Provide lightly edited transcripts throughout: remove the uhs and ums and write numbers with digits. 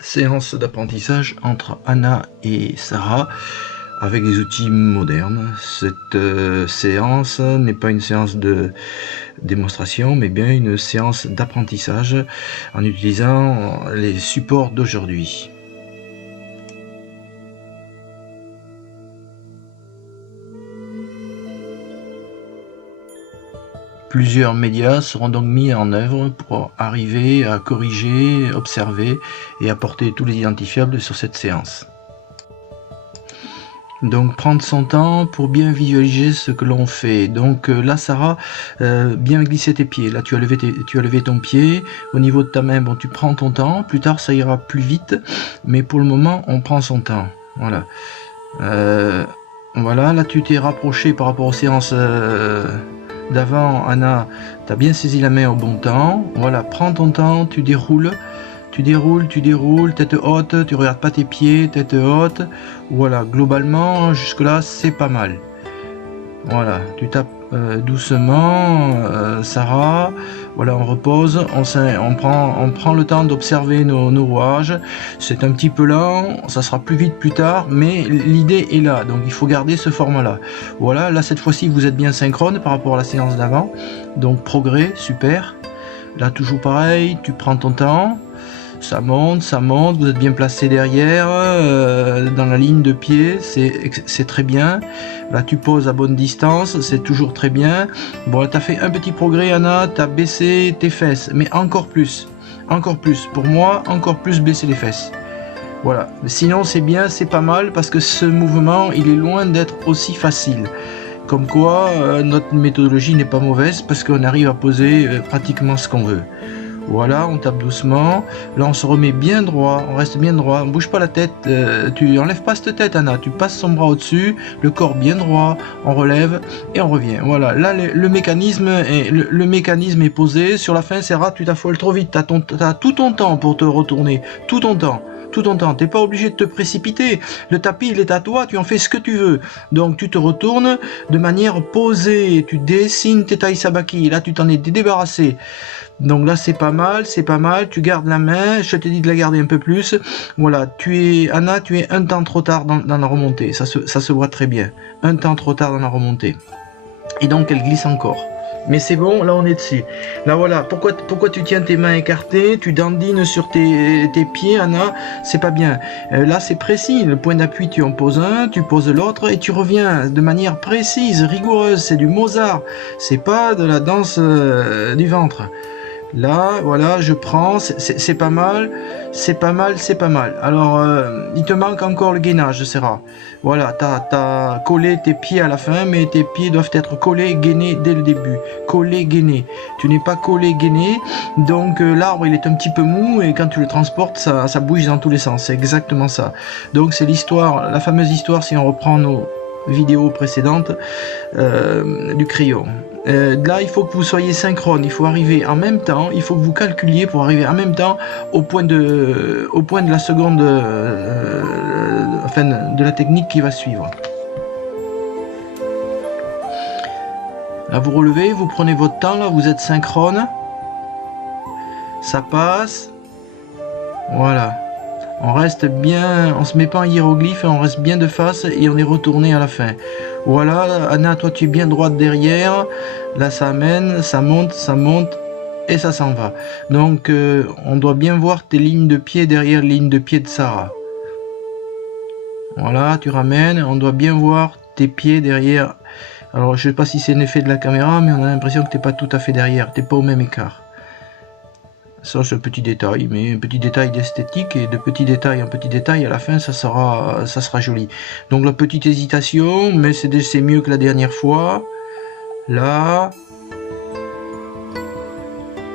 Séance d'apprentissage entre Anna et Sarah avec des outils modernes. Cette séance n'est pas une séance de démonstration, mais bien une séance d'apprentissage en utilisant les supports d'aujourd'hui. Plusieurs médias seront donc mis en œuvre pour arriver à corriger, observer et apporter tous les identifiables sur cette séance. Donc prendre son temps pour bien visualiser ce que l'on fait. Donc là Sarah, bien glisser tes pieds. Là tu as levé ton pied. Au niveau de ta main, bon tu prends ton temps. Plus tard ça ira plus vite. Mais pour le moment on prend son temps. Voilà. Voilà, là tu t'es rapproché par rapport aux séances d'avant. Anna, tu as bien saisi la main au bon temps. Voilà, prends ton temps, tu déroules. Tu déroules, tête haute, tu regardes pas tes pieds, tête haute. Voilà, globalement, jusque là, c'est pas mal. Voilà, tu tapes doucement, Sarah. Voilà, on repose, on prend le temps d'observer nos rouages. C'est un petit peu lent, ça sera plus vite plus tard, mais l'idée est là, donc il faut garder ce format-là. Voilà, là cette fois-ci, vous êtes bien synchrone par rapport à la séance d'avant. Donc progrès, super. Là, toujours pareil, tu prends ton temps. Ça monte, vous êtes bien placé derrière, dans la ligne de pied, c'est très bien. Là tu poses à bonne distance, c'est toujours très bien. Bon, tu as fait un petit progrès Anna, tu as baissé tes fesses, mais encore plus, pour moi, encore plus baisser les fesses. Voilà, sinon c'est bien, c'est pas mal, parce que ce mouvement, il est loin d'être aussi facile. Comme quoi, notre méthodologie n'est pas mauvaise, parce qu'on arrive à poser pratiquement ce qu'on veut. Voilà, on tape doucement. Là, on se remet bien droit, on reste bien droit. On bouge pas la tête. Tu enlèves pas cette tête, Anna. Tu passes son bras au-dessus, le corps bien droit. On relève et on revient. Voilà. Là, le mécanisme est posé. Sur la fin, Sarah, tu t'affoles trop vite. T'as tout ton temps pour te retourner. Tout ton temps. T'es pas obligé de te précipiter. Le tapis, il est à toi. Tu en fais ce que tu veux. Donc, tu te retournes de manière posée. Tu dessines tes tailles sabaki. Là, tu t'en es débarrassé. Donc là c'est pas mal, tu gardes la main, je te dis de la garder un peu plus. Voilà, Anna, tu es un temps trop tard dans la remontée, ça se voit très bien. Un temps trop tard dans la remontée. Et donc elle glisse encore. Mais c'est bon, là on est dessus. Là voilà, pourquoi tu tiens tes mains écartées, tu dandines sur tes pieds, Anna, c'est pas bien. Là c'est précis, le point d'appui tu en poses un, tu poses l'autre et tu reviens de manière précise, rigoureuse, c'est du Mozart, c'est pas de la danse du ventre. Là, voilà, je prends, c'est pas mal. Alors, il te manque encore le gainage, Sarah. Voilà, t'as collé tes pieds à la fin, mais tes pieds doivent être collés, gainés dès le début. Collés, gainés. Tu n'es pas collé, gainé, donc l'arbre, il est un petit peu mou, et quand tu le transportes, ça bouge dans tous les sens. C'est exactement ça. Donc, c'est l'histoire, la fameuse histoire, si on reprend nos vidéos précédentes, du crayon. Là, il faut que vous soyez synchrone, il faut arriver en même temps, il faut que vous calculiez pour arriver en même temps au point de la seconde, enfin, de la technique qui va suivre. Là, vous relevez, vous prenez votre temps, là, vous êtes synchrone. Ça passe. Voilà. On reste bien, on se met pas en hiéroglyphe, on reste bien de face et on est retourné à la fin. Voilà, Anna, toi tu es bien droite derrière. Là ça amène, ça monte et ça s'en va. Donc on doit bien voir tes lignes de pied derrière les lignes de pied de Sarah. Voilà, tu ramènes, on doit bien voir tes pieds derrière. Alors je sais pas si c'est un effet de la caméra, mais on a l'impression que t'es pas tout à fait derrière, t'es pas au même écart. Ça c'est un petit détail, mais un petit détail d'esthétique, et de petit détail en petit détail, à la fin ça sera joli. Donc la petite hésitation, mais c'est mieux que la dernière fois. Là,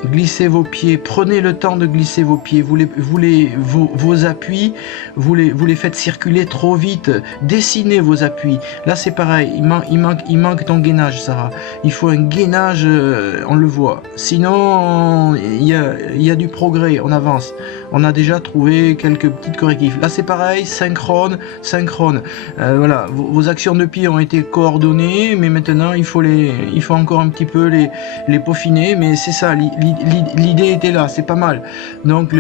glissez vos pieds, prenez le temps de glisser vos pieds, vos appuis, vous les faites circuler trop vite, dessinez vos appuis. Là c'est pareil, il manque ton gainage, Sarah. Il faut un gainage, on le voit. Sinon, il y a du progrès, on avance. On a déjà trouvé quelques petites correctifs. Là c'est pareil, synchrone. Voilà, vos actions de pied ont été coordonnées, mais maintenant il faut encore un petit peu les peaufiner, mais c'est ça l'idée. l'idée était là, c'est pas mal. Donc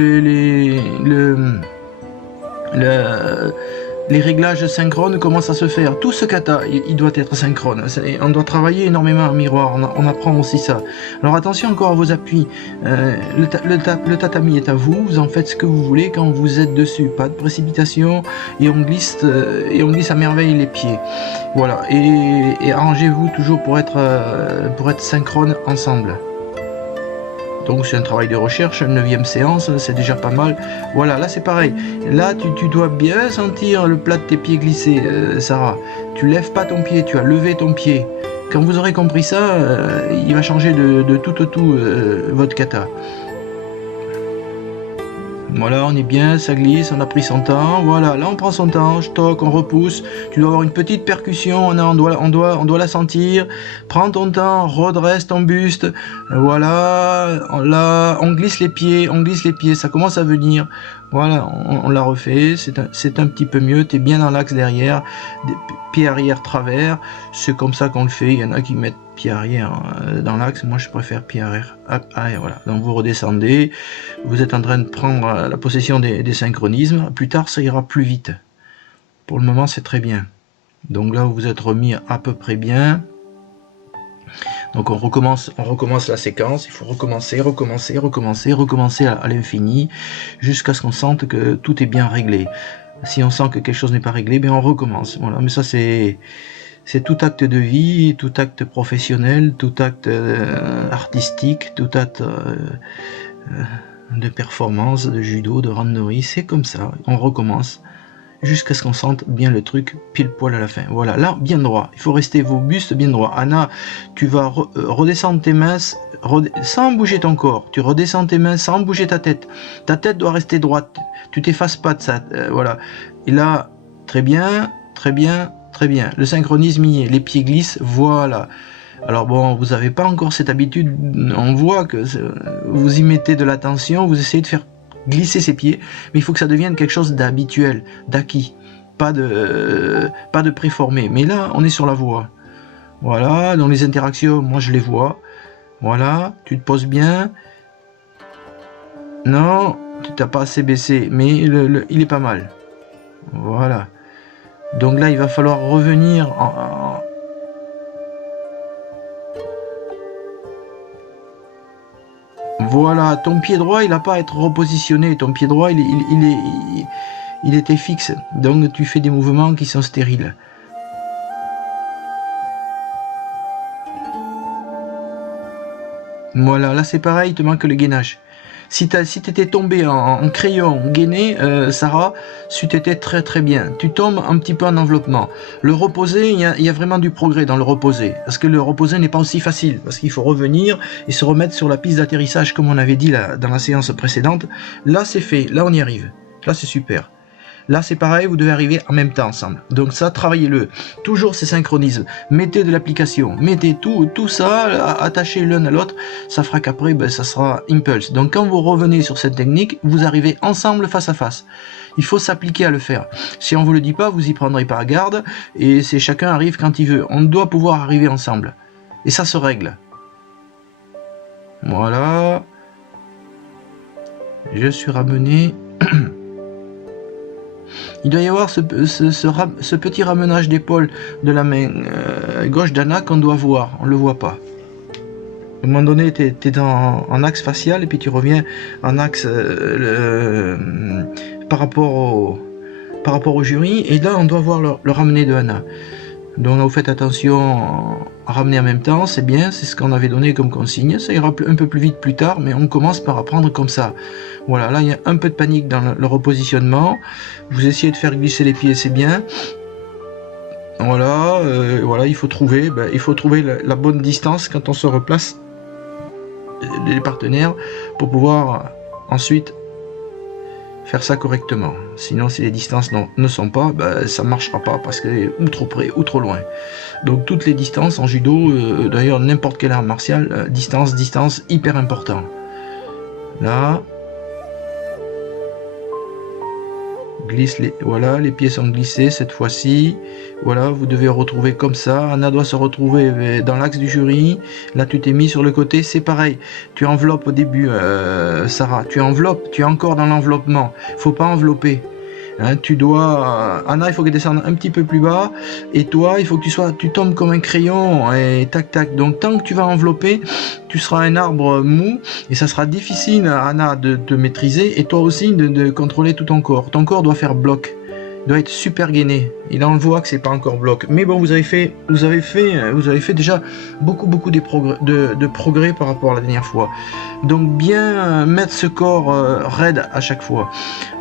les réglages synchrones commencent à se faire. Tout ce kata, il doit être synchrone. On doit travailler énormément en miroir, on apprend aussi ça. Alors attention encore à vos appuis. Le tatami est à vous, vous en faites ce que vous voulez quand vous êtes dessus. Pas de précipitation et on glisse à merveille les pieds. Voilà, et arrangez-vous toujours pour être synchrone ensemble. Donc c'est un travail de recherche, 9e séance, c'est déjà pas mal. Voilà, là c'est pareil. Là tu dois bien sentir le plat de tes pieds glisser, Sarah. Tu lèves pas ton pied, tu as levé ton pied. Quand vous aurez compris ça, il va changer de tout au tout votre kata. Voilà, on est bien, ça glisse, on a pris son temps. Voilà, là on prend son temps, je toque, on repousse. Tu dois avoir une petite percussion, on doit la sentir. Prends ton temps, redresse ton buste. Voilà, là on glisse les pieds, ça commence à venir. Voilà, on l'a refait, c'est un petit peu mieux, tu es bien dans l'axe derrière, pied arrière travers, c'est comme ça qu'on le fait, il y en a qui mettent pied arrière dans l'axe, moi je préfère pied arrière, voilà. Donc vous redescendez, vous êtes en train de prendre la possession des synchronismes, plus tard ça ira plus vite, pour le moment c'est très bien. Donc là vous vous êtes remis à peu près bien. Donc on recommence la séquence, il faut recommencer à l'infini, jusqu'à ce qu'on sente que tout est bien réglé. Si on sent que quelque chose n'est pas réglé, bien on recommence. Voilà, mais ça c'est tout acte de vie, tout acte professionnel, tout acte artistique, tout acte de performance, de judo, de randonnée, c'est comme ça, on recommence. Jusqu'à ce qu'on sente bien le truc pile poil à la fin. Voilà, là, bien droit. Il faut rester vos bustes bien droits. Anna, tu vas redescendre tes mains sans bouger ton corps. Tu redescends tes mains sans bouger ta tête. Ta tête doit rester droite. Tu t'effaces pas de ça. Voilà. Et là, très bien, très bien, très bien. Le synchronisme y est. Les pieds glissent. Voilà. Alors bon, vous n'avez pas encore cette habitude. On voit que vous y mettez de l'attention. Vous essayez de faire glisser ses pieds, mais il faut que ça devienne quelque chose d'habituel, d'acquis, pas de préformé. Mais là, on est sur la voie. Voilà, dans les interactions, moi je les vois. Voilà, tu te poses bien. Non, tu t'as pas assez baissé, mais il est pas mal. Voilà. Donc là, il va falloir revenir Voilà, ton pied droit, il n'a pas à être repositionné. Ton pied droit, il était fixe. Donc tu fais des mouvements qui sont stériles. Voilà, là c'est pareil, il te manque le gainage. Si tu étais tombé en crayon gainé, Sarah, tu t'étais très très bien. Tu tombes un petit peu en enveloppement. Le reposé, il y a vraiment du progrès dans le reposé. Parce que le reposé n'est pas aussi facile. Parce qu'il faut revenir et se remettre sur la piste d'atterrissage, comme on avait dit là, dans la séance précédente. Là c'est fait, là on y arrive. Là c'est super. Là c'est pareil, vous devez arriver en même temps ensemble. Donc ça, travaillez-le. Toujours ces synchronismes. Mettez de l'application. Mettez tout ça, attachez l'un à l'autre. Ça fera qu'après, ça sera impulse. Donc quand vous revenez sur cette technique, vous arrivez ensemble face à face. Il faut s'appliquer à le faire. Si on vous le dit pas, vous y prendrez pas garde. Et c'est chacun arrive quand il veut. On doit pouvoir arriver ensemble. Et ça se règle. Voilà. Je suis ramené... Il doit y avoir ce petit ramenage d'épaule de la main gauche d'Anna qu'on doit voir, on ne le voit pas. À un moment donné, tu es en axe facial et puis tu reviens en axe par rapport au jury, et là on doit voir le ramener de Anna. Donc vous faites attention à ramener en même temps, c'est bien, c'est ce qu'on avait donné comme consigne. Ça ira un peu plus vite plus tard, mais on commence par apprendre comme ça. Voilà, là il y a un peu de panique dans le repositionnement. Vous essayez de faire glisser les pieds, c'est bien. Voilà, voilà, il faut trouver la bonne distance quand on se replace les partenaires pour pouvoir ensuite faire ça correctement. Sinon, si les distances ne sont pas, ça ne marchera pas parce qu'elle est ou trop près ou trop loin. Donc toutes les distances en judo, d'ailleurs n'importe quel art martial, distance, hyper important. Là, glisse voilà, les pieds sont glissés cette fois-ci. Voilà, vous devez retrouver comme ça. Anna doit se retrouver dans l'axe du jury. Là, tu t'es mis sur le côté, c'est pareil. Tu enveloppes au début, Sarah. Tu enveloppes, tu es encore dans l'enveloppement. Faut pas envelopper. Hein, tu dois, Anna, il faut qu'elle descende un petit peu plus bas, et toi, il faut que tu tombes comme un crayon, et tac tac. Donc tant que tu vas envelopper, tu seras un arbre mou, et ça sera difficile, Anna, de te maîtriser, et toi aussi de contrôler tout ton corps. Ton corps doit faire bloc, doit être super gainé. Et là, on le voit que c'est pas encore bloc. Mais bon, vous avez fait déjà beaucoup de progrès par rapport à la dernière fois. Donc bien mettre ce corps raide à chaque fois.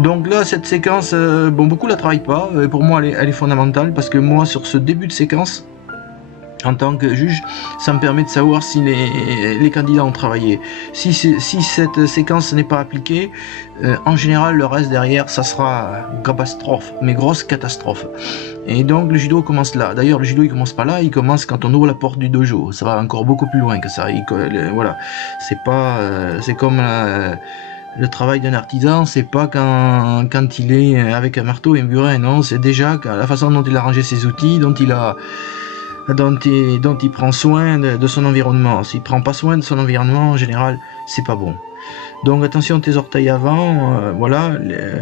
Donc là, cette séquence, bon, beaucoup la travaillent pas. Pour moi, elle est fondamentale parce que moi, sur ce début de séquence, en tant que juge, ça me permet de savoir si les candidats ont travaillé. Si cette séquence n'est pas appliquée, en général, le reste derrière, ça sera catastrophe, mais grosse catastrophe. Et donc le judo commence là. D'ailleurs, le judo il commence pas là, il commence quand on ouvre la porte du dojo. Ça va encore beaucoup plus loin que ça. Voilà, c'est pas, c'est comme le travail d'un artisan, c'est pas quand il est avec un marteau et un burin, non, c'est déjà la façon dont il a rangé ses outils, dont il prend soin de son environnement. S'il prend pas soin de son environnement, en général, c'est pas bon. Donc attention tes orteils avant, voilà,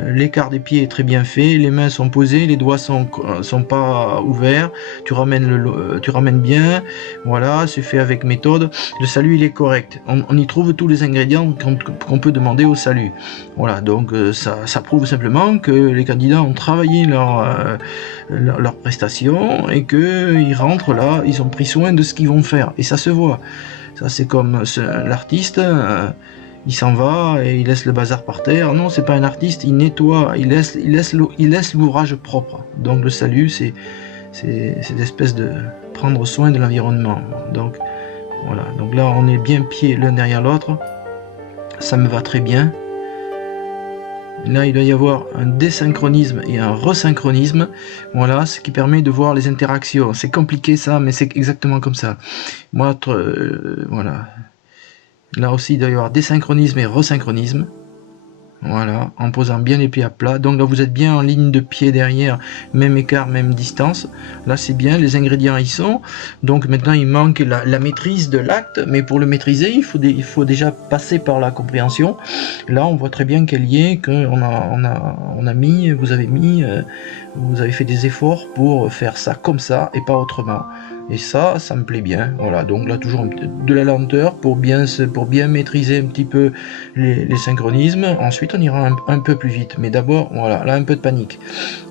l'écart des pieds est très bien fait, les mains sont posées, les doigts sont pas ouverts, tu ramènes bien, voilà, c'est fait avec méthode. Le salut il est correct, on y trouve tous les ingrédients qu'on peut demander au salut. Voilà, donc ça prouve simplement que les candidats ont travaillé leur prestation et qu'ils rentrent là, ils ont pris soin de ce qu'ils vont faire, et ça se voit. Ça c'est comme l'artiste, il s'en va et il laisse le bazar par terre. Non, c'est pas un artiste, il nettoie, il laisse l'ouvrage propre. Donc le salut, c'est l'espèce de prendre soin de l'environnement. Donc voilà, donc là on est bien pieds l'un derrière l'autre. Ça me va très bien. Là, il doit y avoir un désynchronisme et un resynchronisme. Voilà, ce qui permet de voir les interactions. C'est compliqué ça, mais c'est exactement comme ça. Moi, voilà. Là aussi, il doit y avoir désynchronisme et resynchronisme. Voilà, en posant bien les pieds à plat. Donc là, vous êtes bien en ligne de pied derrière, même écart, même distance. Là, c'est bien, les ingrédients y sont. Donc maintenant, il manque la maîtrise de l'acte. Mais pour le maîtriser, il faut déjà passer par la compréhension. Là, on voit très bien qu'elle y est, vous avez fait des efforts pour faire ça comme ça et pas autrement. Et ça me plaît bien. Voilà, donc là toujours de la lenteur pour bien maîtriser un petit peu les synchronismes. Ensuite on ira un peu plus vite. Mais d'abord, voilà, là un peu de panique.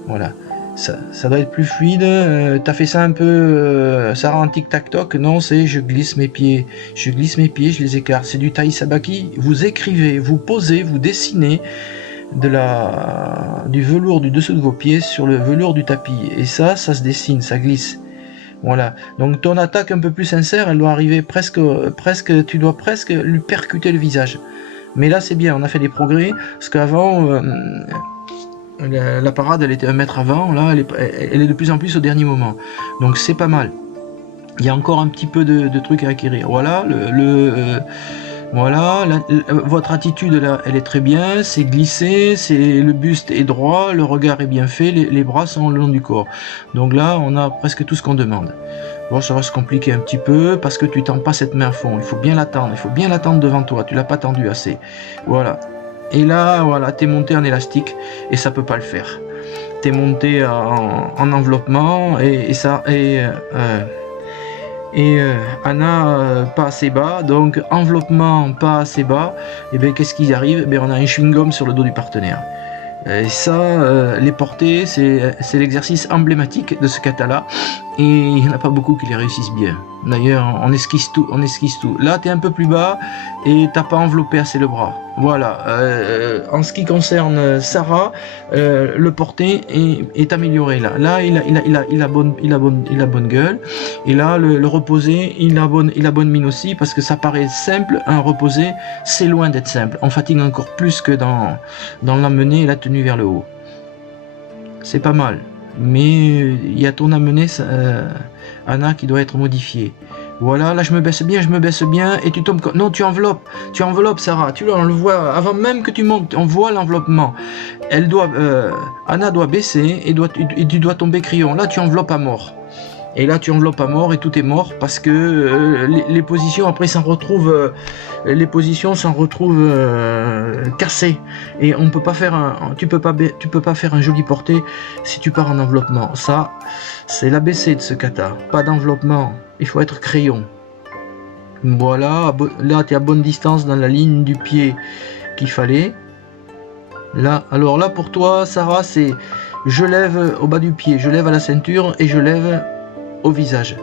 Voilà, ça doit être plus fluide. T'as fait ça un peu, ça rend tic-tac-toc. Non, c'est je glisse mes pieds, je les écarte. C'est du tai sabaki. Vous écrivez, vous posez, vous dessinez du velours du dessous de vos pieds sur le velours du tapis. Et ça se dessine, ça glisse. Voilà, donc ton attaque un peu plus sincère, elle doit arriver tu dois presque lui percuter le visage. Mais là c'est bien, on a fait des progrès, parce qu'avant, la parade elle était 1 mètre avant, là elle est de plus en plus au dernier moment. Donc c'est pas mal. Il y a encore un petit peu de trucs à acquérir. Voilà, voilà, votre attitude là, elle est très bien, c'est glissé, le buste est droit, le regard est bien fait, les bras sont le long du corps. Donc là, on a presque tout ce qu'on demande. Bon, ça va se compliquer un petit peu parce que tu tends pas cette main à fond. Il faut bien l'attendre devant toi. Tu l'as pas tendu assez. Voilà. Et là, voilà, t'es monté en élastique et ça peut pas le faire. T'es monté en enveloppement et Anna pas assez bas, donc enveloppement pas assez bas, et bien qu'est-ce qui arrive? On a un chewing-gum sur le dos du partenaire. Et ça, les portées, c'est l'exercice emblématique de ce kata-là, et il n'y en a pas beaucoup qui les réussissent bien. D'ailleurs, on esquisse tout. Là, tu es un peu plus bas, et t'as pas enveloppé assez le bras. Voilà. En ce qui concerne Sarah, le porté est amélioré là. Là, il a bonne gueule, et là, le reposé, il a bonne mine aussi, parce que ça paraît simple, un reposé, c'est loin d'être simple. On fatigue encore plus que dans l'amener et la tenue vers le haut. C'est pas mal. Mais il y a ton amener, Anna, qui doit être modifiée. Voilà, là je me baisse bien, et tu tombes... Non, tu enveloppes, Sarah, on le voit, avant même que tu montes, on voit l'enveloppement. Anna doit baisser, et tu dois tomber crayon. Là, tu enveloppes à mort. Et là, tu enveloppes à mort, et tout est mort, parce que les positions, après, s'en retrouvent cassées. Et on peut pas faire tu peux pas faire un joli porté si tu pars en enveloppement. Ça, c'est l'ABC de ce kata. Pas d'enveloppement. Il faut être crayon. Voilà, là tu es à bonne distance dans la ligne du pied qu'il fallait. Là, alors là pour toi, Sarah, c'est je lève au bas du pied, je lève à la ceinture et je lève au visage.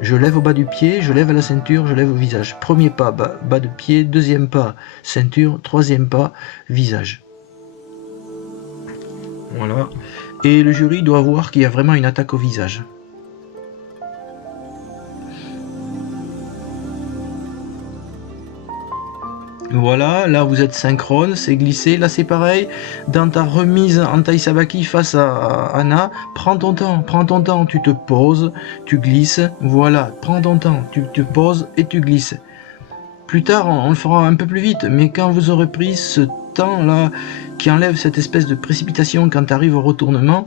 Je lève au bas du pied, je lève à la ceinture, je lève au visage. Premier pas, bas de pied, deuxième pas, ceinture, troisième pas, visage. Voilà. Et le jury doit voir qu'il y a vraiment une attaque au visage. Voilà, là vous êtes synchrone, c'est glissé, là c'est pareil, dans ta remise en taille sabaki face à Anna, prends ton temps, tu te poses, tu glisses, voilà, prends ton temps, tu te poses et tu glisses. Plus tard on le fera un peu plus vite, mais quand vous aurez pris ce temps là, qui enlève cette espèce de précipitation quand tu arrives au retournement,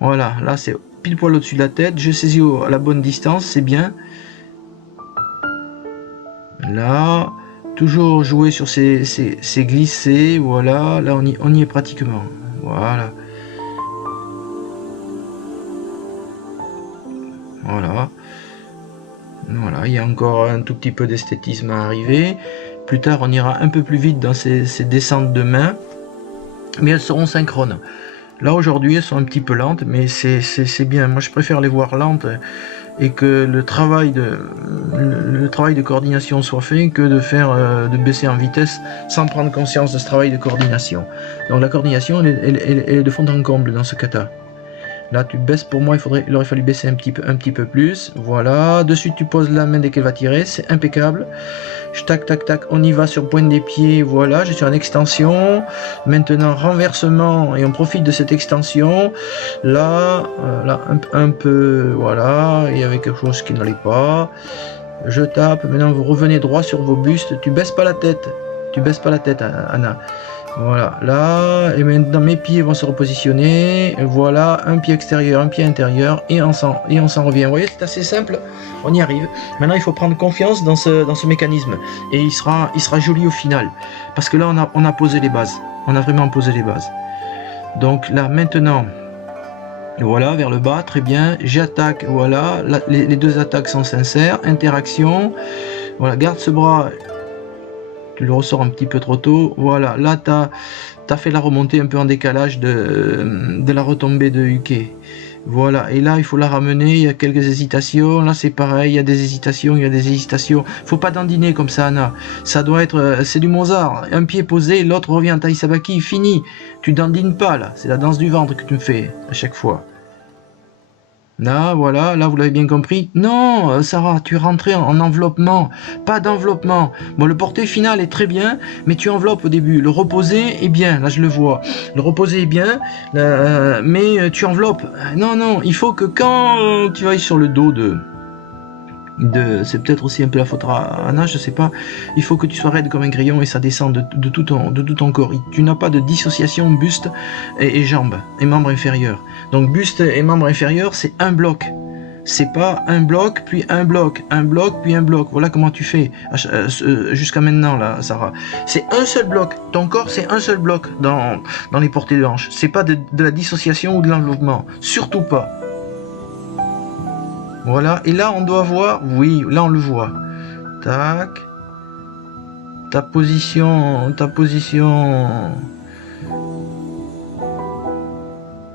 voilà, là c'est pile poil au-dessus de la tête, je saisis à la bonne distance, c'est bien. Là... Toujours jouer sur ces glissés, voilà, là on y est pratiquement, voilà. Voilà. Voilà, il y a encore un tout petit peu d'esthétisme à arriver. Plus tard, on ira un peu plus vite dans ces descentes de main, mais elles seront synchrones. Là, aujourd'hui, elles sont un petit peu lentes, mais c'est bien. Moi, je préfère les voir lentes et que le travail de coordination soit fait que de baisser en vitesse sans prendre conscience de ce travail de coordination. Donc la coordination elle est de fond en comble dans ce kata. Là tu baisses, pour moi il aurait fallu baisser un petit peu plus. Voilà, dessus tu poses la main dès qu'elle va tirer, c'est impeccable. Tac tac tac, on y va sur pointe des pieds, voilà, je suis en extension. Maintenant renversement, et on profite de cette extension. Là, là un peu, voilà, il y avait quelque chose qui n'allait pas. Je tape, maintenant vous revenez droit sur vos bustes, tu baisses pas la tête, Anna. Voilà, là, et maintenant mes pieds vont se repositionner, voilà, un pied extérieur, un pied intérieur, et on s'en revient. Vous voyez, c'est assez simple, on y arrive. Maintenant, il faut prendre confiance dans ce mécanisme, et il sera joli au final, parce que là, on a posé les bases, on a vraiment posé les bases. Donc là, maintenant, voilà, vers le bas, très bien, j'attaque, voilà, là, les deux attaques sont sincères, interaction, voilà, garde ce bras. Tu le ressors un petit peu trop tôt, voilà, là tu as fait la remontée un peu en décalage de la retombée de Uke. Voilà, et là il faut la ramener, il y a quelques hésitations, là c'est pareil, il y a des hésitations, faut pas dandiner comme ça Anna, ça doit être, c'est du Mozart, un pied posé, l'autre revient en taille sabaki, fini, tu dandines pas là, c'est la danse du ventre que tu me fais à chaque fois. Là, voilà, là vous l'avez bien compris. Non, Sarah, tu es rentrée en enveloppement, pas d'enveloppement. Bon, le porté final est très bien, mais tu enveloppes au début. Le reposé est bien, là je le vois. Le reposé est bien, mais tu enveloppes. Non, non, il faut que quand tu ailles sur le dos c'est peut-être aussi un peu la faute à Anna, je sais pas. Il faut que tu sois raide comme un crayon et ça descend de tout ton corps. Tu n'as pas de dissociation buste et jambes et membres inférieurs. Donc buste et membres inférieurs, c'est un bloc. C'est pas un bloc, puis un bloc, puis un bloc. Voilà comment tu fais jusqu'à maintenant, là, Sarah. C'est un seul bloc. Ton corps, c'est un seul bloc dans les portées de hanches. C'est pas de la dissociation ou de l'enveloppement. Surtout pas. Voilà, et là on doit voir, oui, là on le voit. Tac. Ta position.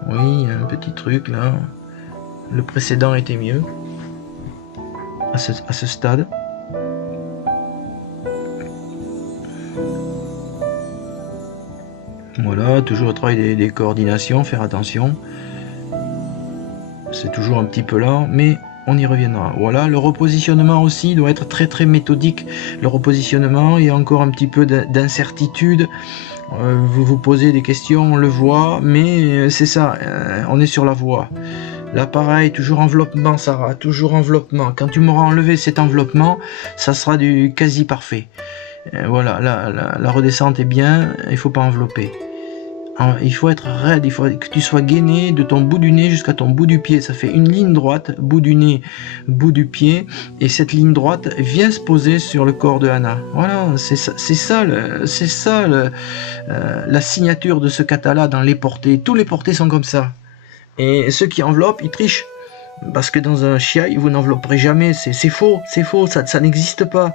Oui, il y a un petit truc là. Le précédent était mieux. À ce stade. Voilà, toujours le travail des coordinations, faire attention. C'est toujours un petit peu lent, mais on y reviendra. Voilà, le repositionnement aussi doit être très très méthodique. Le repositionnement, il y a encore un petit peu d'incertitude. Vous vous posez des questions, on le voit, mais c'est ça, on est sur la voie. Là pareil, toujours enveloppement Sarah, toujours enveloppement. Quand tu m'auras enlevé cet enveloppement, ça sera du quasi parfait. Voilà, la redescente est bien, il faut pas envelopper. Il faut être raide, il faut que tu sois gainé de ton bout du nez jusqu'à ton bout du pied. Ça fait une ligne droite, bout du nez, bout du pied. Et cette ligne droite vient se poser sur le corps de Anna. Voilà, c'est ça la signature de ce kata-là dans les portées. Tous les portées sont comme ça. Et ceux qui enveloppent, ils trichent. Parce que dans un chiaï, vous n'envelopperez jamais. C'est faux, ça n'existe pas.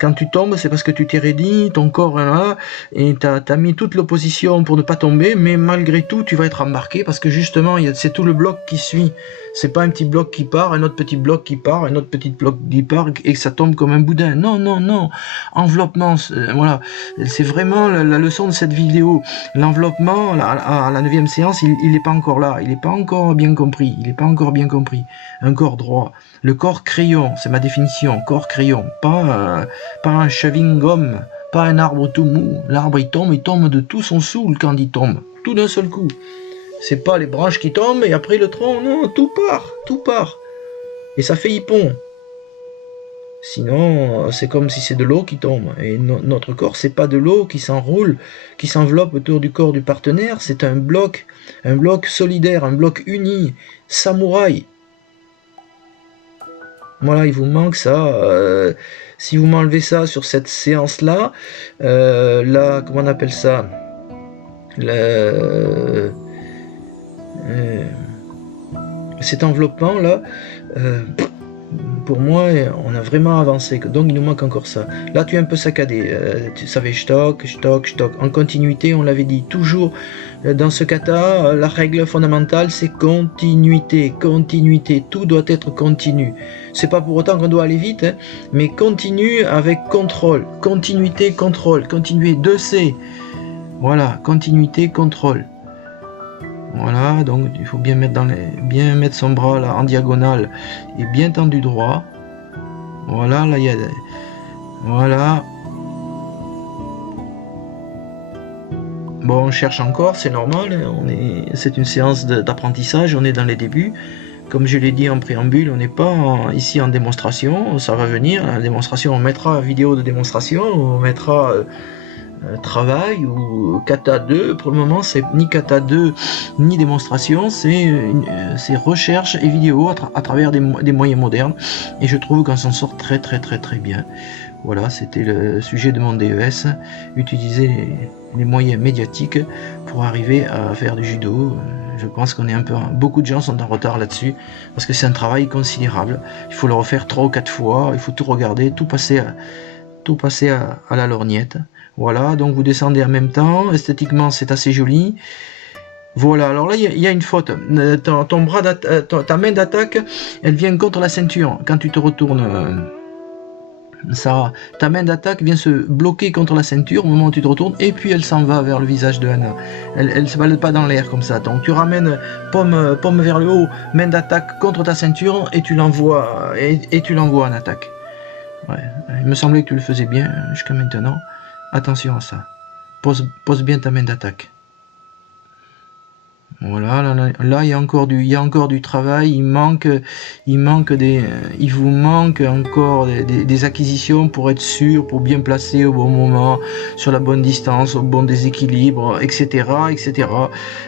Quand tu tombes, c'est parce que tu t'es raidi, ton corps est là, et tu as mis toute l'opposition pour ne pas tomber, mais malgré tout, tu vas être embarqué, parce que justement, c'est tout le bloc qui suit. C'est pas un petit bloc qui part, un autre petit bloc qui part, un autre petit bloc qui part, et que ça tombe comme un boudin. Non, non, non. Enveloppement, voilà. C'est vraiment la leçon de cette vidéo. L'enveloppement, à la 9e séance, il n'est pas encore là. Il n'est pas encore bien compris. Il n'est pas encore bien compris. Un corps droit. Le corps crayon, c'est ma définition. Corps crayon. Pas un chewing-gum. Pas un arbre tout mou. L'arbre, il tombe de tout son soul quand il tombe. Tout d'un seul coup. C'est pas les branches qui tombent et après le tronc. Non, tout part. Et ça fait hippon. Sinon, c'est comme si c'est de l'eau qui tombe. Et notre corps, c'est pas de l'eau qui s'enroule, qui s'enveloppe autour du corps du partenaire. C'est un bloc solidaire, un bloc uni, samouraï. Voilà, il vous manque ça. Si vous m'enlevez ça sur cette séance-là, là, comment on appelle ça, cet enveloppement-là, pour moi, on a vraiment avancé, donc il nous manque encore ça. Là, tu es un peu saccadé, tu savais, stock, en continuité, on l'avait dit, toujours dans ce kata, la règle fondamentale, c'est continuité, tout doit être continu. C'est pas pour autant qu'on doit aller vite, hein, mais continue avec contrôle, continuité, contrôle, continuer, 2C, voilà, continuité, contrôle. Voilà, donc il faut bien mettre son bras là en diagonale et bien tendu droit. Voilà, là il y a voilà. Bon, on cherche encore, c'est normal, c'est une séance d'apprentissage, on est dans les débuts. Comme je l'ai dit en préambule, on n'est pas ici en démonstration, ça va venir, la démonstration, on mettra vidéo de démonstration, on mettra travail ou kata 2, pour le moment c'est ni kata 2 ni démonstration, c'est recherche et vidéo à travers des moyens modernes, et je trouve qu'on s'en sort très bien. Voilà, c'était le sujet de mon DES, utiliser les moyens médiatiques pour arriver à faire du judo. Je pense qu'on est beaucoup de gens sont en retard là-dessus, parce que c'est un travail considérable, il faut le refaire 3 ou 4 fois, il faut tout regarder, tout passer à la lorgnette. Voilà, donc vous descendez en même temps, esthétiquement c'est assez joli. Voilà, alors là il y a une faute, ta main d'attaque, elle vient contre la ceinture, quand tu te retournes, Sarah, ta main d'attaque vient se bloquer contre la ceinture au moment où tu te retournes, et puis elle s'en va vers le visage de Anna. Elle se balade pas dans l'air comme ça, donc tu ramènes paume vers le haut, main d'attaque contre ta ceinture, et tu l'envoies en attaque. Ouais, il me semblait que tu le faisais bien jusqu'à maintenant. Attention à ça. Pose bien ta main d'attaque. Voilà, là il y a encore du travail, il vous manque encore des acquisitions pour être sûr, pour bien placer au bon moment, sur la bonne distance, au bon déséquilibre, etc.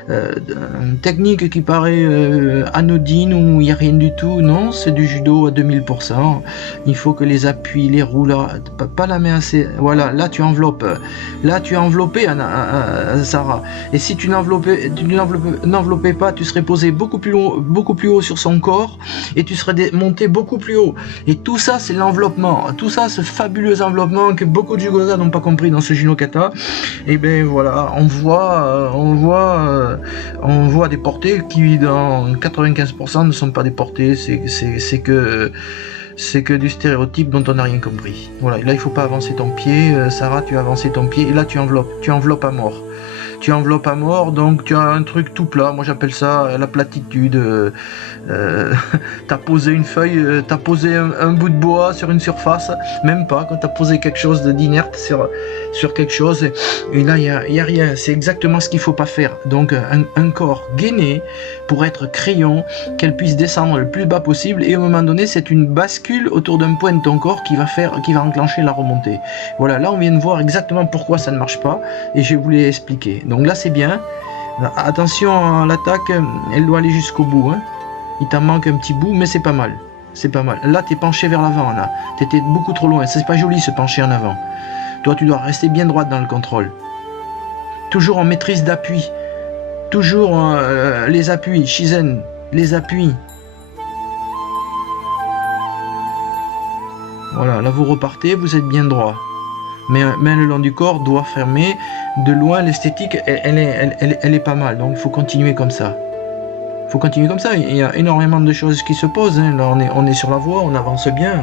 Une technique qui paraît anodine, où il n'y a rien du tout, non, c'est du judo à 2000%. Il faut que les appuis, les roulades, pas la main assez, voilà, là tu enveloppes, Sarah, et si tu n'enveloppais pas, tu serais posé beaucoup plus haut sur son corps, et tu serais monté beaucoup plus haut. Et tout ça, c'est l'enveloppement. Tout ça, ce fabuleux enveloppement que beaucoup de judokas n'ont pas compris dans ce Juno Kata. Et ben voilà, on voit des portées qui, dans 95%, ne sont pas des portées. C'est que du stéréotype dont on n'a rien compris. Voilà, là il faut pas avancer ton pied, Sarah, tu as avancé ton pied, et là tu enveloppes à mort. tu enveloppes à mort, donc tu as un truc tout plat. Moi j'appelle ça la platitude. T'as posé une feuille, t'as posé un bout de bois sur une surface, même pas, quand t'as posé quelque chose d'inerte sur quelque chose, et là il y a rien. C'est exactement ce qu'il faut pas faire. Donc un corps gainé pour être crayon, qu'elle puisse descendre le plus bas possible, et à un moment donné c'est une bascule autour d'un point de ton corps qui va enclencher la remontée. Voilà, là on vient de voir exactement pourquoi ça ne marche pas, et je vous l'ai expliqué. Donc là c'est bien. Attention à l'attaque, elle doit aller jusqu'au bout, hein. Il t'en manque un petit bout, mais c'est pas mal. C'est pas mal. Là, t'es penché vers l'avant, là. T'étais beaucoup trop loin. C'est pas joli, se pencher en avant. Toi, tu dois rester bien droite dans le contrôle. Toujours en maîtrise d'appui. Toujours les appuis. Shizen, les appuis. Voilà, là, vous repartez, vous êtes bien droit. Mais main le long du corps, doigt fermé. De loin, l'esthétique, elle est pas mal. Donc, il faut continuer comme ça. Faut continuer comme ça, il y a énormément de choses qui se posent, hein. Là on est sur la voie, on avance bien,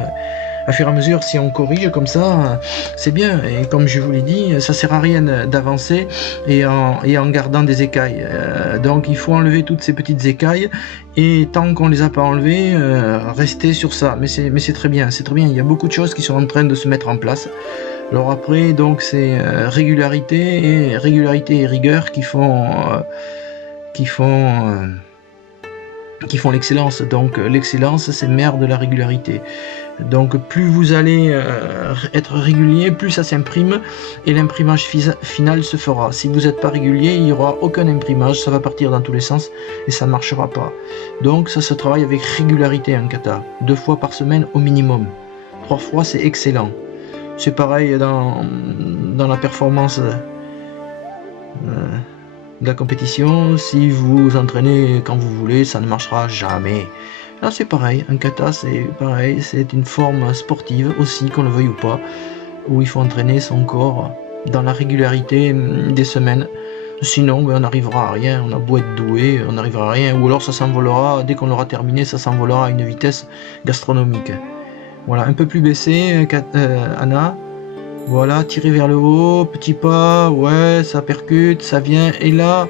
à fur et à mesure si on corrige comme ça, c'est bien, et comme je vous l'ai dit, ça sert à rien d'avancer et en gardant des écailles, donc il faut enlever toutes ces petites écailles, et tant qu'on les a pas enlevées, rester sur ça, mais c'est très bien, il y a beaucoup de choses qui sont en train de se mettre en place. Alors après, donc c'est régularité et rigueur qui font l'excellence. Donc l'excellence, c'est mère de la régularité. Donc plus vous allez être régulier, plus ça s'imprime, et l'imprimage final se fera. Si vous n'êtes pas régulier, il n'y aura aucun imprimage, ça va partir dans tous les sens et ça ne marchera pas. Donc ça se travaille avec régularité en kata, 2 fois par semaine au minimum. 3 fois c'est excellent. C'est pareil dans la performance de la compétition. Si vous vous entraînez quand vous voulez, ça ne marchera jamais. Là c'est pareil, un kata c'est pareil, c'est une forme sportive aussi, qu'on le veuille ou pas, où il faut entraîner son corps dans la régularité des semaines. Sinon on n'arrivera à rien, on a beau être doué, on n'arrivera à rien, ou alors ça s'envolera, dès qu'on l'aura terminé, ça s'envolera à une vitesse gastronomique. Voilà, un peu plus baissé, Anna. Voilà, tirer vers le haut, petit pas, ouais, ça percute, ça vient, et là,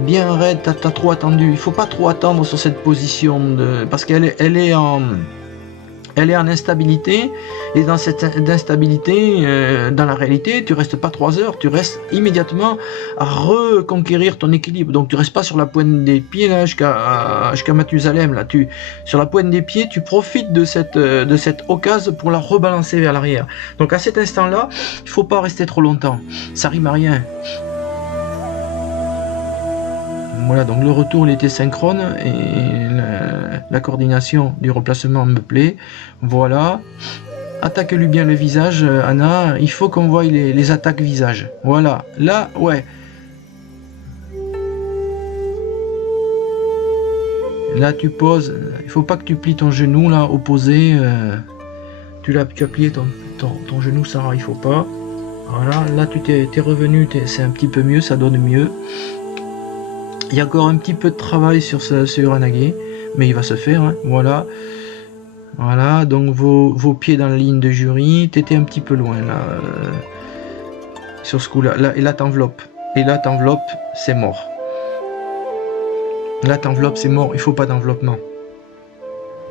bien raide, t'as trop attendu. Il faut pas trop attendre sur cette position, parce qu'elle est en instabilité, et dans cette instabilité, dans la réalité, tu restes pas 3 heures, tu restes immédiatement à reconquérir ton équilibre. Donc tu restes pas sur la pointe des pieds là jusqu'à Mathusalem là. Sur la pointe des pieds, tu profites de cette occasion pour la rebalancer vers l'arrière. Donc à cet instant-là, il faut pas rester trop longtemps. Ça rime à rien. Voilà, donc le retour il était synchrone, et la coordination du replacement me plaît. Voilà, attaque-lui bien le visage, Anna. Il faut qu'on voie les attaques visage. Voilà, là, ouais. Là tu poses, il faut pas que tu plies ton genou là, opposé. Tu as plié ton genou, ça il faut pas. Voilà, là tu t'es revenu, c'est un petit peu mieux, ça donne mieux. Il y a encore un petit peu de travail sur Uranage, mais il va se faire, hein. Voilà. Voilà, donc vos pieds dans la ligne de jury, t'étais un petit peu loin là, sur ce coup-là. Là, et là t'enveloppes. Et là t'enveloppes, c'est mort. Là t'enveloppes, c'est mort, il faut pas d'enveloppement.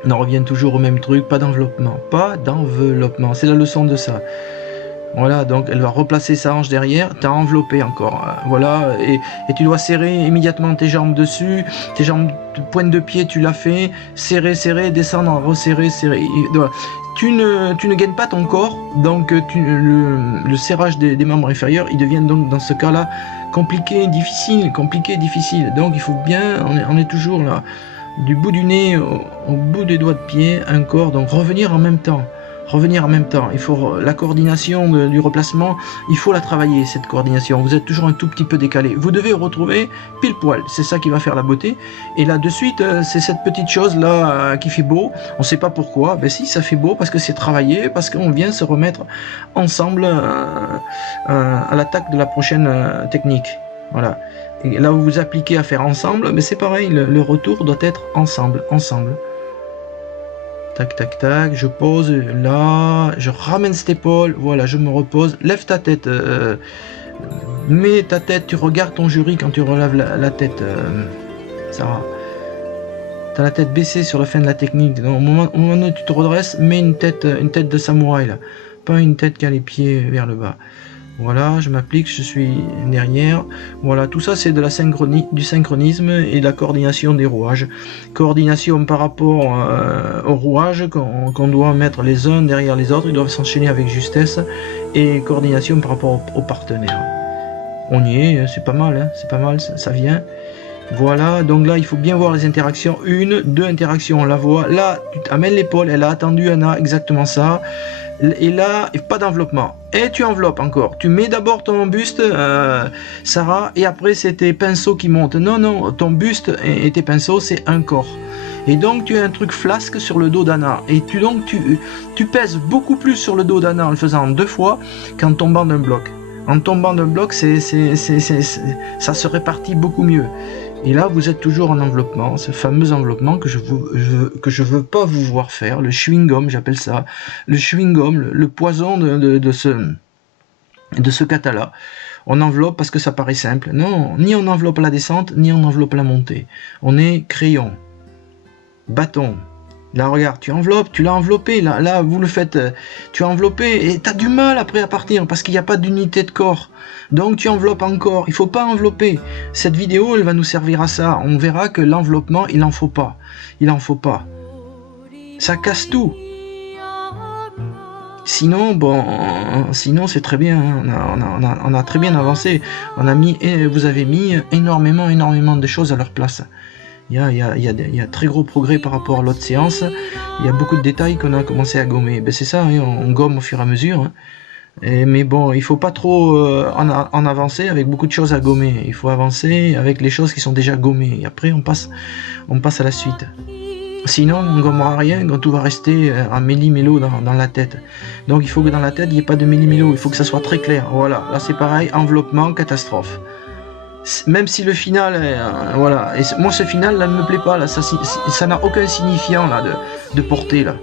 On en revient toujours au même truc, pas d'enveloppement. Pas d'enveloppement, c'est la leçon de ça. Voilà, donc elle va replacer sa hanche derrière, t'as enveloppé encore, voilà, et tu dois serrer immédiatement tes jambes dessus, tes jambes de pointe de pied, tu l'as fait, serrer, descendre, resserrer, serrer. Tu ne gagnes pas ton corps, donc le serrage des membres inférieurs, il devient donc dans ce cas-là compliqué, difficile, donc il faut bien, on est toujours là, du bout du nez au bout des doigts de pied, un corps, donc revenir en même temps. Il faut la coordination du replacement, il faut la travailler, cette coordination. Vous êtes toujours un tout petit peu décalé. Vous devez retrouver pile poil, c'est ça qui va faire la beauté. Et là de suite, c'est cette petite chose là qui fait beau. On ne sait pas pourquoi, ben si, ça fait beau parce que c'est travaillé, parce qu'on vient se remettre ensemble à l'attaque de la prochaine technique. Voilà. Et là où vous appliquez à faire ensemble, mais c'est pareil, le retour doit être ensemble. Tac, tac, tac, je pose là, je ramène cette épaule, voilà, je me repose, lève ta tête, Mets ta tête, tu regardes ton jury quand tu relèves la tête, Sarah. T'as la tête baissée sur la fin de la technique. Donc, au moment où tu te redresses, mets une tête de samouraï là. Pas une tête qui a les pieds vers le bas. Voilà, je m'applique, je suis derrière. Voilà, tout ça c'est de la du synchronisme et de la coordination des rouages. Coordination par rapport aux rouages qu'on doit mettre les uns derrière les autres, ils doivent s'enchaîner avec justesse. Et coordination par rapport aux partenaires. On y est, c'est pas mal, hein, c'est pas mal, ça vient. Voilà, donc là il faut bien voir les interactions. 1, 2 interactions, on la voit. Là, tu amènes l'épaule, elle a attendu Anna, exactement ça. Et là, pas d'enveloppement. Et tu enveloppes encore. Tu mets d'abord ton buste, Sarah, et après c'est tes pinceaux qui montent. Non, non, ton buste et tes pinceaux, c'est un corps. Et donc tu as un truc flasque sur le dos d'Anna. Et tu pèses beaucoup plus sur le dos d'Anna en le faisant 2 fois qu'en tombant d'un bloc. En tombant d'un bloc, ça se répartit beaucoup mieux. Et là, vous êtes toujours en enveloppement, ce fameux enveloppement que je veux pas vous voir faire, le chewing-gum, j'appelle ça, le chewing-gum, le poison de ce kata-là. On enveloppe parce que ça paraît simple. Non, ni on enveloppe la descente, ni on enveloppe la montée. On est crayon, bâton. Là, regarde, tu enveloppes, tu l'as enveloppé, là, vous le faites, tu as enveloppé, et tu as du mal après à partir, parce qu'il n'y a pas d'unité de corps. Donc tu enveloppes encore, il faut pas envelopper. Cette vidéo, elle va nous servir à ça. On verra que l'enveloppement, il en faut pas. Il en faut pas. Ça casse tout. Sinon, bon, sinon c'est très bien, on a très bien avancé. Vous avez mis énormément de choses à leur place. Il y a très gros progrès par rapport à l'autre séance. Il y a beaucoup de détails qu'on a commencé à gommer. Ben c'est ça, hein, on gomme au fur et à mesure. Hein. Mais bon, il faut pas trop en avancer avec beaucoup de choses à gommer. Il faut avancer avec les choses qui sont déjà gommées. Et après, on passe à la suite. Sinon, on ne gommera rien quand tout va rester en méli-mélo dans la tête. Donc il faut que dans la tête, il n'y ait pas de méli-mélo. Il faut que ça soit très clair. Voilà, là c'est pareil, enveloppement, catastrophe. Même si le final, voilà, et moi ce final là ne me plaît pas, là, ça n'a aucun signifiant là de portée là.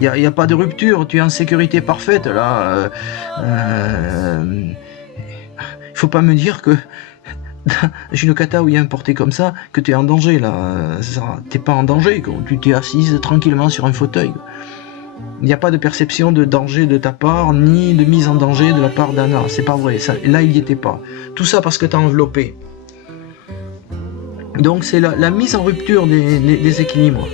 Il n'y a pas de rupture, tu es en sécurité parfaite là. Il faut pas me dire que j'ai une kata où il y a un porté comme ça, que tu es en danger là. T'es pas en danger, quoi. Tu t'es assise tranquillement sur un fauteuil. Il n'y a pas de perception de danger de ta part, ni de mise en danger de la part d'Anna. C'est pas vrai, ça, là il n'y était pas. Tout ça parce que tu as enveloppé. Donc c'est la mise en rupture des équilibres.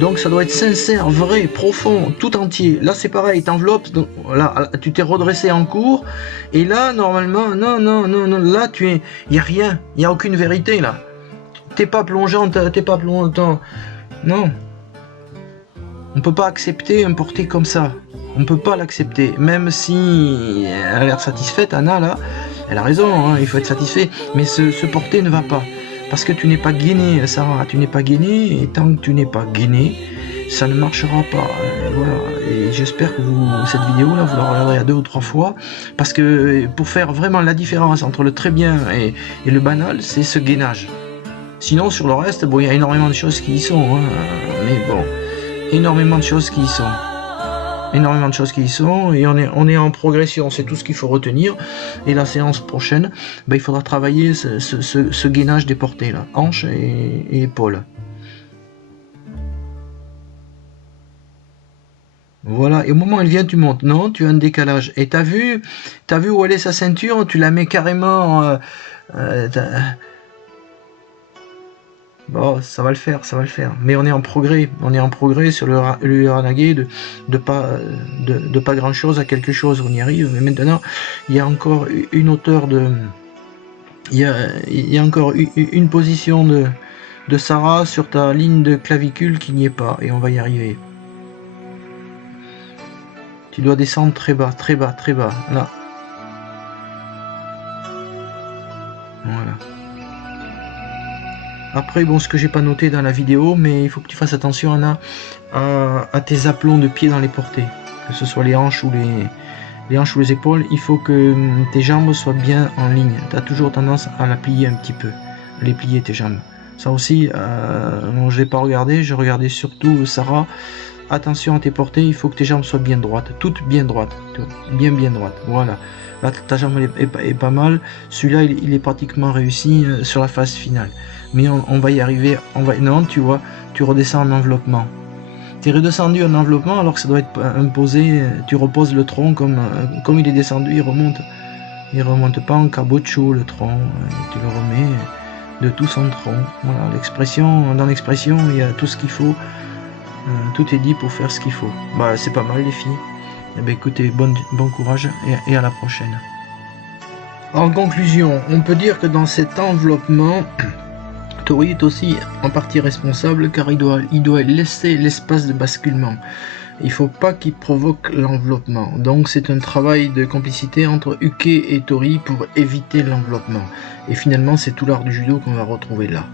Donc ça doit être sincère, vrai, profond, tout entier. Là c'est pareil, t'enveloppes, là tu t'es redressé en cours, et là normalement, non, là il n'y a rien, il n'y a aucune vérité là. T'es pas plongeante, non. On peut pas accepter un porté comme ça. On peut pas l'accepter. Même si elle a l'air satisfaite, Anna là, elle a raison, hein, il faut être satisfait. Mais ce porté ne va pas. Parce que tu n'es pas gainé, Sarah, tu n'es pas gainé, et tant que tu n'es pas gainé, ça ne marchera pas. Voilà. Et j'espère que cette vidéo là, vous la regarderez à 2 ou 3 fois. Parce que pour faire vraiment la différence entre le très bien et le banal, c'est ce gainage. Sinon sur le reste, bon, il y a énormément de choses qui y sont, hein, mais bon. Énormément de choses qui y sont. Et on est en progression, c'est tout ce qu'il faut retenir. Et la séance prochaine, il faudra travailler ce gainage des portées là, hanches et épaules. Voilà, et au moment où elle vient, tu montes. Non, tu as un décalage. Et t'as vu où elle est sa ceinture? Tu la mets carrément. Bon, ça va le faire. Mais on est en progrès. Sur le Uranage de pas grand chose à quelque chose. On y arrive. Mais maintenant, il y a encore une hauteur il y a encore une position de Sarah sur ta ligne de clavicule qui n'y est pas. Et on va y arriver. Tu dois descendre très bas. Là. Voilà. Après, bon, ce que j'ai pas noté dans la vidéo, mais il faut que tu fasses attention, Anna, à tes aplombs de pied dans les portées. Que ce soit les hanches ou les épaules, il faut que tes jambes soient bien en ligne. Tu as toujours tendance à la plier un petit peu, à les plier tes jambes. Ça aussi, je l'ai pas regardé, je regardais surtout Sarah. attention à tes portées, il faut que tes jambes soient bien droites, toutes bien droites, bien droites, voilà. Là, ta jambe est pas mal, celui-là il est pratiquement réussi sur la phase finale. Mais on va y arriver, non, tu vois, tu redescends en enveloppement. Tu es redescendu en enveloppement alors que ça doit être imposé, tu reposes le tronc comme il est descendu, il remonte pas en cabocho le tronc, tu le remets de tout son tronc. Voilà, dans l'expression, il y a tout ce qu'il faut, tout est dit pour faire ce qu'il faut. Bah, c'est pas mal les filles. Eh bien, écoutez, bon courage et à la prochaine. En conclusion, on peut dire que dans cet enveloppement, Tori est aussi en partie responsable car il doit laisser l'espace de basculement. Il ne faut pas qu'il provoque l'enveloppement. Donc c'est un travail de complicité entre Uke et Tori pour éviter l'enveloppement. Et finalement c'est tout l'art du judo qu'on va retrouver là.